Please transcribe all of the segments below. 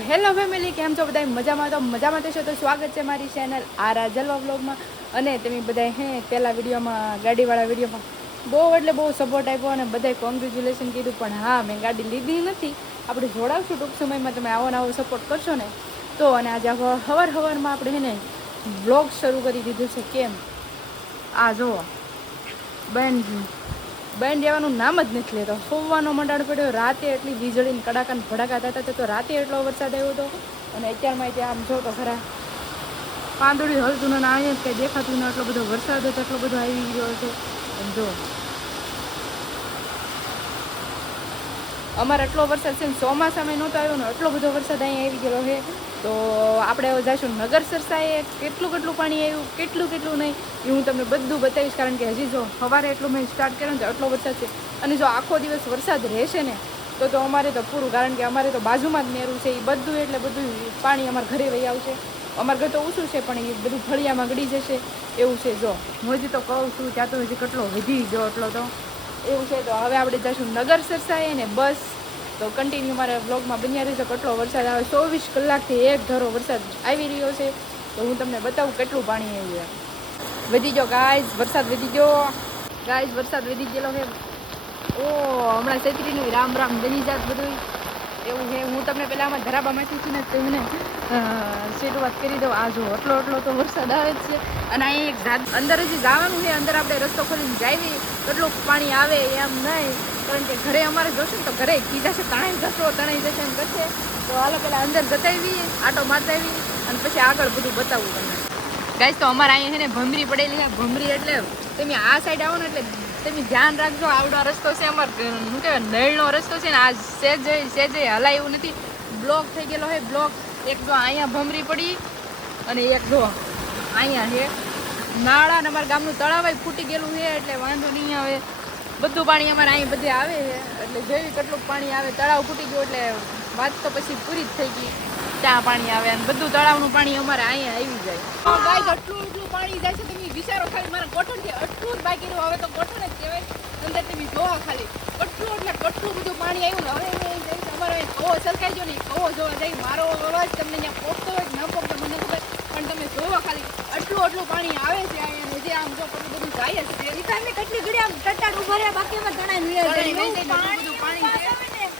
Hello family, કેમ છો બધા મજામાં તો મજામાં થશો તો સ્વાગત છે મારી ચેનલ આરા જલવા બ્લોગમાં અને તમે બધા હે પહેલા વિડીયોમાં, ગાડીવાળા વિડીયોમાં બહુ એટલે બહુ સપોર્ટ આપ્યો અને બધાએ કોંગ્રેચ્યુલેશન કીધું. પણ હા, મેં ગાડી લીધી નથી. આપણે જોડાવશું ટૂંક સમયમાં, તમે આવો ને આવો સપોર્ટ કરશો ને. તો અને આજે હવે હવાર હવારમાં આપણે હે ને બ્લોગ શરૂ કરી દીધું છે. કેમ? આ જુઓ. બેન બેન જવાનું નામ જ નથી લેતો. હોવાનો મંડાણ પડ્યો, રાતે એટલી વીજળીને કડાકાને ભડાકા થતા તો રાતે એટલો વરસાદ આવ્યો હતો. અને અત્યારમાં ત્યાં આમ જો તો ખરા પાંદડી હલતું ને અહીંયા કંઈ દેખાતું ને એટલો બધો વરસાદ હતો એટલો બધો આવી ગયો છે જો અમારે આટલો વરસાદ છે ને, ચોમાસામાં નહોતો આવ્યો ને, આટલો બધો વરસાદ અહીંયા આવી ગયેલો છે. તો આપણે જઈશું નગર સરસાએ કેટલું કેટલું પાણી આવ્યું, કેટલું કેટલું નહીં, એ હું તમને બધું બતાવીશ. કારણ કે હજી જો સવારે એટલું મેં સ્ટાર્ટ કર્યો ને, તો આટલો વરસાદ છે. અને જો આખો દિવસ વરસાદ રહેશે ને, તો તો અમારે તો પૂરું, કારણ કે અમારે તો બાજુમાં જ નેરું છે, એ બધું એટલે બધું પાણી અમારા ઘરે વહી આવશે. અમારે ઘર તો ઓછું છે, પણ એ બધું ફળિયામાં ગળી જશે. એવું છે, જો હું હજી તો કહું છું, ત્યાં તો હજી કેટલો વધી ગયો એટલો તો. એવું છે તો હવે આપણે જઈશું નગર સરસાઈ ને બસ. તો કન્ટિન્યુ મારા બ્લોગમાં બન્યા રહેશે કેટલો વરસાદ આવે. ચોવીસ કલાકથી એક ધરો વરસાદ આવી રહ્યો છે. તો હું તમને બતાવું કેટલું પાણી આવ્યું વધી ગયો ગાય વરસાદ વધી ગયો. ગાય વરસાદ વધી ગયેલો છે. ઓ, હમણાં છત્રીનું રામ રામ બની જાત બધું એવું છે, હું તમને પહેલાં આમાં ધરાબામાંથી છું ને તમને શરૂઆત કરી દઉં. આ જો એટલો એટલો તો વરસાદ આવે જ છે. અને અહીં એક અંદર જે જવાનું છે, અંદર આપણે રસ્તો ખોલીને જાવી. એટલું પાણી આવે એમ નહીં. કારણ કે ઘરે અમારે જોશું તો ઘરે કીધા છે તણાઈ જશો, તણાઈ જશે એમ કરશે. તો હાલો પહેલાં અંદર જતાવી આટો મારતાવી અને પછી આગળ બધું બતાવવું તમને. ગાઈસ તો અમારે અહીંયા છે ને ભમરી પડેલી છે. ભમરી એટલે તમે આ સાઈડ આવો ને એટલે તમે ધ્યાન રાખજો આવડો રસ્તો છે અમાર શું કહેવાય નળનો રસ્તો છે ને આ સેજ સેજે હલાય એવું નથી બ્લોક થઈ ગયેલો છે બ્લોક એક જો અહીંયા ભમરી પડી અને એક જો અહીંયા છે નાળા ને અમારા ગામનું તળાવ ફૂટી ગયેલું છે એટલે વાંધો નહીં આવે બધું પાણી અમારે અહીં બધે આવે છે એટલે જેવી કેટલું પાણી આવે તળાવ ફૂટી ગયું એટલે વાત તો પછી પૂરી જ થઈ ગઈ ત્યાં પાણી આવે અને બધું તળાવનું પાણી અમારે અહીંયા આવી જાય એટલું પાણી જાય છે તમે વિચારો ખાલી મારા કોઠણથી આટલું જ બાકી રહ્યું. હવે તો કોઠણ જ કહેવાય. અંદર તમે જોવા ખાલી. કેટલું એટલે કેટલું બધું પાણી આવ્યું ને હવે અમારે કવો સરકાઈ ગયો ને કવો જોવા જાય. મારો અવાજ તમને અહીંયા પહોંચતો હોય ન પહોંચતો મને ખબર. પણ તમે જોવા ખાલી. આટલું આટલું પાણી આવે છે અહીંયા જે આમ જો બધું જાય જ છે. તમે કેટલી ઘડી આમ ટટાર ઊભા રહ્યા બાકી અમે તણાઈ નુયા જાય. વહી જાય ને એવું બધું પાણી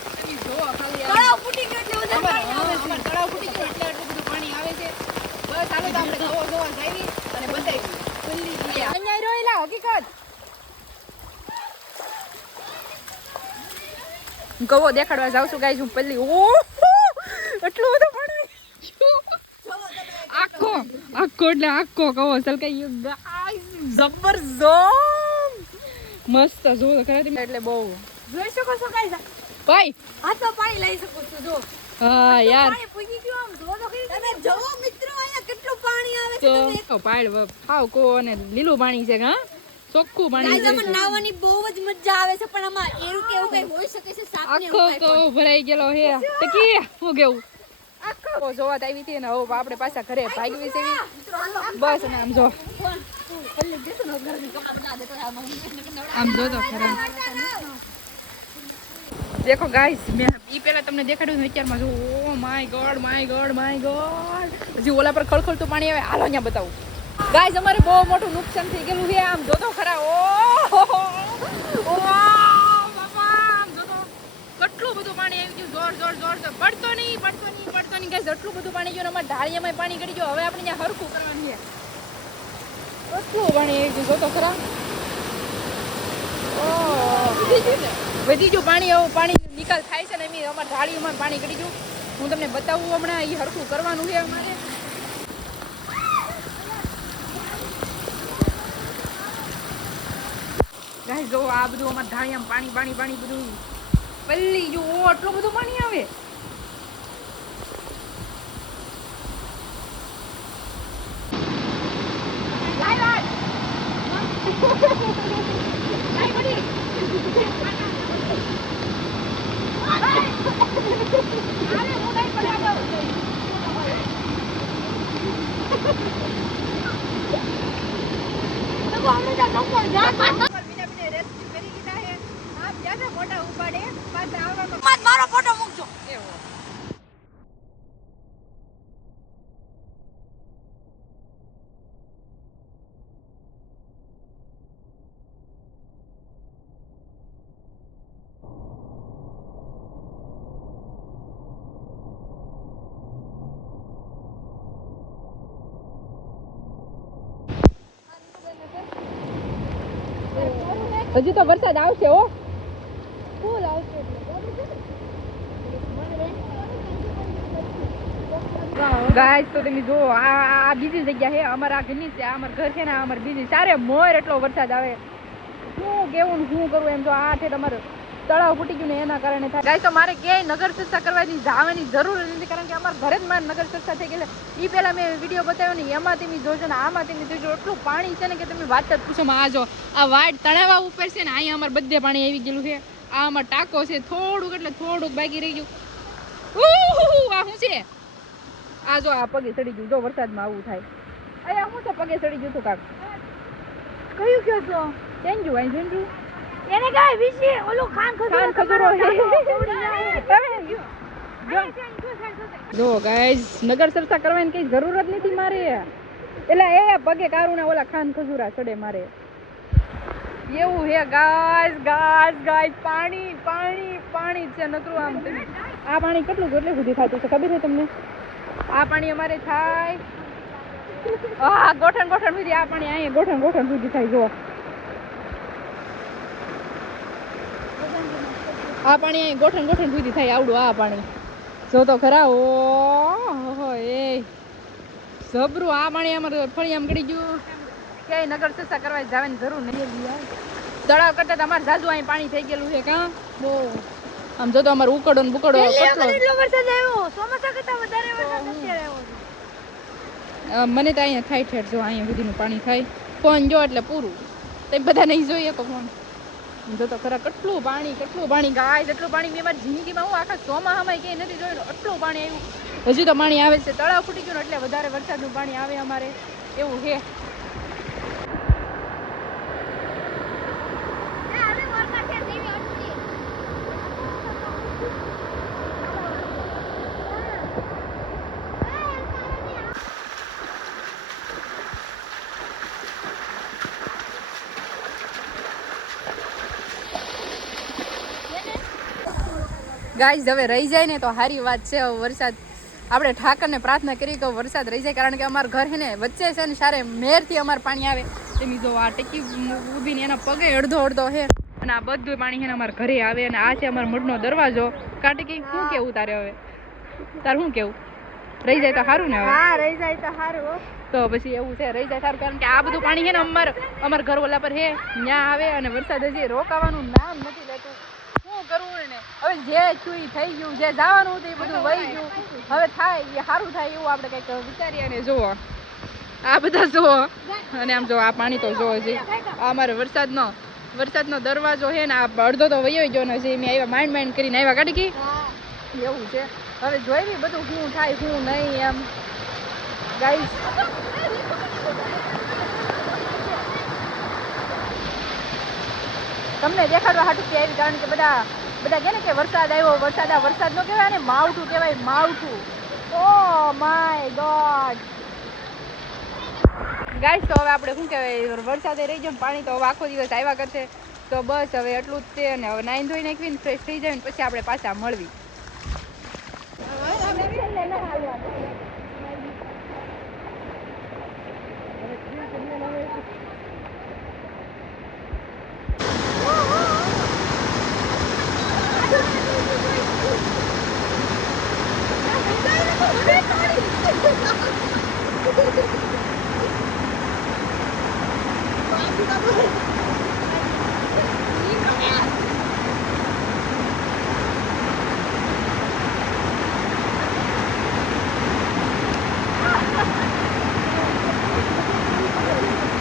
પાણી જોવા ખાલી તળાવ ફૂટી ગયો એટલે વધારે પાણી આવે છે. તળાવ ફૂટી ગયો એટલે આટલું બધું પાણી આવે છે. બસ હાલો તો આપણે જોવા જોવા જાવી અને બતાવી ખુલ્લી ગયા અહીંયા રોયેલા હકીકત હું કવો દેખાડવા જાઉં છું ગાઈસ હું પહેલી. ઓ એટલું બધું પાણી આખો આખો એટલે આખો કવો સલકાઈ ગયો ગાઈસ જબરજસ્ત. મસ્ત જો તો ખરા તમે એટલે બહુ. જોઈ શકો છો કાંઈ? ભાઈ! હાથમાં પાણી લઈ શકો છો જો હા યાર. પાણી પૂગી ગયું આમ જોવો તો ખરી તમે જોવો મિત્રો અહીંયા કેટલું પાણી આવે છે તમે તો પાડ ખાવ કો અને લીલું પાણી છે હા? ચોખ્ખું પાણી ગાઈઝ છે બહુ જ મજા આવે છે પણ આમાં એરું કેવું કઈ હોઈ શકે છે સાપને આખો તો ભરાઈ ગયેલો હે. તો કે હું? કેવું? આખો જોવા આવી હતી ને હવે આપણે પાછા ઘરે ભાગવી છે. બસ આમ જો. પેલી ને આમાં. આમ જો તો ખરા. દેખો ગાઈસ મેં ઈ પહેલા તમને દેખાડ્યું અત્યારમાં જો ઓ my god my god my god. હજી ઓલા પર ખળખળતું પાણી આવે હાલો અહીંયા બતાવું. ગાઈસ અમારે બહુ મોટું નુકસાન થઈ ગયેલું છે. આમ જોતો ખરા. ઓ કેટલું બધું પાણી આવી ગયું. જોર જોર જોર જોર. પડતો નહીં પડતો નહીં પડતો નહીં. ગાઈસ એટલું બધું પાણી ગયું અમારે ઢાળિયામાં પાણી ગળી હવે આપણે ત્યાં હરખું કરવાનું છે. કેટલું પાણી આવી ગયું, જોતો ખરા. વધી ગયું પાણી. એવું પાણી નિકાલ થાય છે ને એમ અમારે પાણી કરી ગયું. હું તમને બતાવું હમણાં એ હરખું કરવાનું છે અમારે. ગાઈસ જો આ બધું અમારે ઢાળિયામાં પાણી પાણી પાણી બધું. પલ્લી, જો આટલું બધું પાણી આવે. છે ફોટા ઉપાડે પાછા આવવાનો મારો ફોટો મૂકજો. એવો. હજી તો વરસાદ આવશે હો. ગાઈસ તો તમે જો આ બીજી જગ્યા છે, અમારા ઘરની છે અમાર ઘર છે ને અમાર બીજી. સારે મોર એટલો વરસાદ આવે. શું કેવું શું કરવું એમ તો આ છે તમારું. તળાવ ફૂટી ગયું ને એના કારણે થાય. ગાઈસ તો મારે ક્યાંય નગર ચર્ચા કરવાની જવાની જરૂર નથી, કારણ કે અમારા ઘરે જ મારે નગર ચર્ચા થઈ ગયેલા એ પહેલા મેં વીડિયો બતાવ્યો ને, એમાં તમે જોજો ને, આમાં તમે જોજો. એટલું પાણી છે ને કે તમે વાત જ પૂછો. આ જો, આ વાડ તળાવા ઉપર છે ને, અહીંયા અમારે બધે પાણી આવી ગયેલું છે. આ અમારો ટાંકો છે, થોડુંક એટલે થોડુંક બાકી રહી ગયું. આ છે? આ જો આ પગે ચડી ગયું જો વરસાદમાં આવું થાય. અહીંયા હું તો પગે ચડી ગયું તું કાક. કયું કયો છો? ચેન્જુ અહીં ચેન્જુ? એને કાય વિશે ઓલો ખાન ખાન ખજૂરો જો. ગાઈઝ નગર સરસા કરવાની કઈ જરૂર જ નથી મારે. એટલે એ પગે કારું ને ઓલા ખાન ખજૂરા ચડે મારે. એવું હે ગાઈસ ગાઈસ ગાઈસ પાણી પાણી પાણી છે નકરું આમ આ પાણી કેટલું કેટલું સુધી થતું છે? ખબર છે તમને? આ પાણી અમારે થાય. હા ગોઠણ ગોઠણ સુધી આ પાણી અહીંયા ગોઠણ ગોઠણ સુધી થાય જો આ પાણી અહીં ગોઠણ ગોઠણ સુધી થાય, આવડું આ પાણી. જો તો ખરા ઓ એ. જબરું, આ પાણી અમારે ફળી આમ ગળી ગયું. ક્યાંય નગર ચર્ચા કરવા જવાની જરૂર નહીં. તળાવ કરતા તમારે જાજુ અહીં પાણી થઈ ગયેલું છે, કાં? બહુ. આમ જો તો અમારે ઉકડો ને બુકડો કેટલો વરસાદ આવ્યો. ચોમાસા કરતા વધારે વરસાદ અત્યારે આવ્યો મને તો અહીંયા થાય ઠેર જો અહીંયા સુધીનું પાણી થાય. ફોન જો એટલે પૂરું. તો બધા નહીં જોઈએ તો ફોન. જો તો ખરા કેટલું પાણી કેટલું પાણી ગાય એટલું પાણી મેં મારી જિંદગીમાં હું આખા ચોમાસામાં ક્યાંય નથી જોયું એટલું પાણી આવ્યું. હજી તો પાણી આવે છે તળાવ ફૂટી ગયું એટલે વધારે વરસાદનું પાણી આવે અમારે. એવું છે. ગાઈઝ હવે રહી જાય ને તો સારી વાત છે હવે વરસાદ. આપણે ઠાકરને પ્રાર્થના કરી કે વરસાદ રહી જાય કારણ કે અમારું ઘર છે ને વચ્ચે છે ને સારે મેરથી અમારે પાણી આવે. તેની જો આ ટેકી ઊભીને એના પગે અડધો અડધો છે અને આ બધું પાણી છે ને અમારા ઘરે આવે અને આ છે અમારો મઢનો દરવાજો. કાટકી શું કેવું તારે હવે? તારે શું કેવું? રહી જાય તો સારું ને હવે? હા રહી જાય તો સારું તો પછી એવું છે રહી જાય સારું કારણ કે આ બધું પાણી છે ને અમાર અમાર ઘર ઓલા પર છે ત્યાં આવે અને વરસાદ હજી રોકાવાનું નામ નથી લેતું. શું કરવું ને હવે જે થયું થઈ ગયું જે જવાનું હતું એ બધું વહી ગયું. હવે થાય એ સારું થાય એવું આપણે કંઈક વિચારીએ અને જુઓ આ બધા જુઓ અને આમ જો આ પાણી તો જુઓ છે. આ અમારે વરસાદનો વરસાદનો દરવાજો છે ને આ અડધો તો વયો ગયો નથી મેં આવ્યા માઇન્ડ માઇન્ડ કરીને આવ્યા કાઢી ગઈ એવું છે. હવે જોઈ બધું શું થાય શું નહીં એમ. ગાઈસ તમને દેખાડવા હાટું કે કારણ કે બધા બધા કહે ને કે વરસાદ આવ્યો, વરસાદ આ વરસાદ નો કહેવાય ને, માવઠું કહેવાય, માવઠું. ઓ માય ગોડ ગાઈસ તો હવે આપણે શું કહેવાય, વરસાદે રહી જાય પાણી તો હવે આખો દિવસ આવ્યા કરશે. તો બસ હવે એટલું જ છે ને હવે નાઈન ધોઈ નાખવી ને ફ્રેશ થઈ જાય ને પછી આપણે પાછા મળવી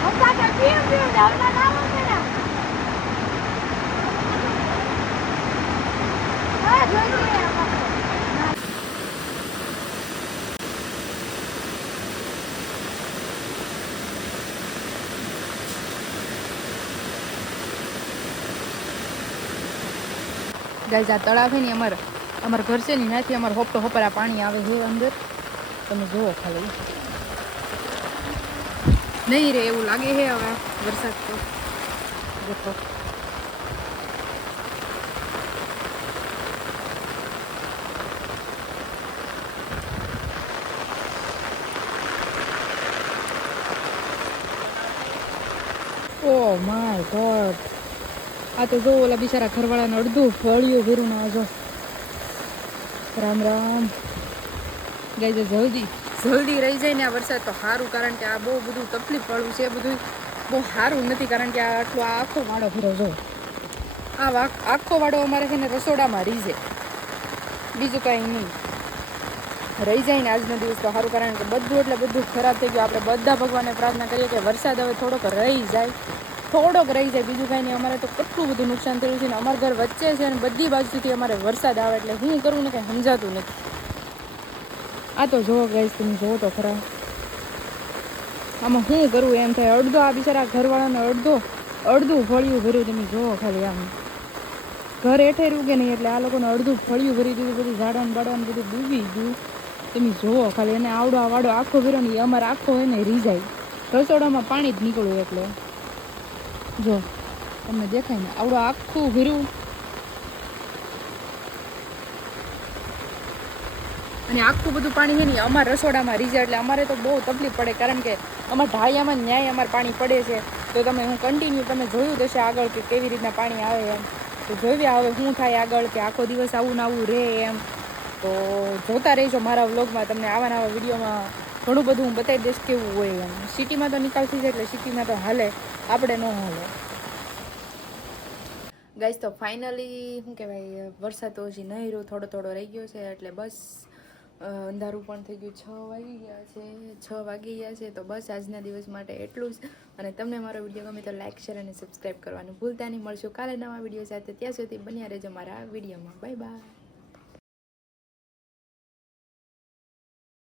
હમણાં તો પીવું પીવું ને હમણાં નાવું છે ને. હા, જોઈ લઈએ આપણે. ગાઈઝ આ તળાવ છે ને અમારે, અમારા ઘર છે ને એનાથી અમારે હોપટો હોપરા પાણી આવે છે અંદર. તમે જુઓ ખાલી. નહીં રે, એવું લાગે છે હવે વરસાદ તો. જતો. My god. આ તો જો ઓલા બિચારા ઘરવાળાને અડધું ફળિયું ભીરું ના જો. રામ રામ. છે જલ્દી જલ્દી રહી જાય ને આ વરસાદ તો સારું કારણ કે આ બહુ બધું તકલીફ વાળું છે, બધું બહુ સારું નથી, કારણ કે આ આટલો આખો વાડો ભીરો જો. આ આખો વાડો અમારે છે ને રસોડામાં રીઝે બીજું કાંઈ નહીં. રહી જાય ને આજનો દિવસ તો સારું કારણ કે બધું એટલે બધું ખરાબ થઈ ગયું. આપણે બધા ભગવાનને પ્રાર્થના કરીએ કે વરસાદ હવે થોડોક રહી જાય. થોડોક રહી જાય. બીજું કાંઈ નહીં, અમારે તો કેટલું બધું નુકસાન થયું છે ને અમારા ઘર વચ્ચે છે અને બધી બાજુથી અમારે વરસાદ આવે એટલે હું કરું ને કાંઈ સમજાતું નથી. આ તો જોવો ગઈશ તમે જોવો તો ખરા. આમાં હું કરું એમ થાય. અડધો આ બિચારા ઘરવાળાને અડધો, અડધું ફળિયું ભર્યું, તમે જોવો ખાલી આમ. ઘર હેઠે રૂગે નહીં એટલે આ લોકોને અડધું ફળિયું ભરી દીધું, બધું ઝાડવાનું બાડવાનું બધું ડૂબી ગયું. તમે જોવો ખાલી એને આવડો આ વાડો આખો ભર્યો ને એ અમારે આખો એને રીઝાય. રસોડામાં પાણી જ નીકળ્યું એટલે. જો, તમને દેખાય ને, આવડું આખું ભર્યું અને આખું બધું પાણી છે ને, અમારા રસોડામાં રીઝે, એટલે અમારે તો બહુ તકલીફ પડે, કારણ કે અમારા ઢાળિયામાં જ ન્યાય અમારે પાણી પડે છે. તો તમે, હું કન્ટિન્યુ તમે જોયું હશે આગળ કે કેવી રીતના પાણી આવે એમ. તો જોઈએ હવે શું થાય આગળ, કે આખો દિવસ આવું ને આવું રહે એમ. તો જોતા રહેજો મારા વ્લોગમાં, તમને આવા નવા વિડીયોમાં ઘણું બધું હું બતાવી દઈશ કેવું હોય એમ. સિટીમાં તો નિકાલ થઈ જાય એટલે સિટીમાં તો હાલે. આપણે ન હાલે. ગાઈસ તો ફાઇનલી શું કહેવાય, વરસાદ તો હજી નહીં રહ્યો, થોડો થોડો રહી ગયો છે, એટલે બસ અંધારું પણ થઈ ગયું. છ વાગી ગયા છે, છ વાગી ગયા છે, તો બસ આજના દિવસ માટે એટલું જ. અને તમને મારો વીડિયો ગમે તો લાઇક શેર અને સબસ્ક્રાઈબ કરવાનું ભૂલતા નહીં. મળશું કાલે નવા વીડિયો સાથે. ત્યાં સુધી બન્યા રહેજો મારા વિડીયોમાં. Bye bye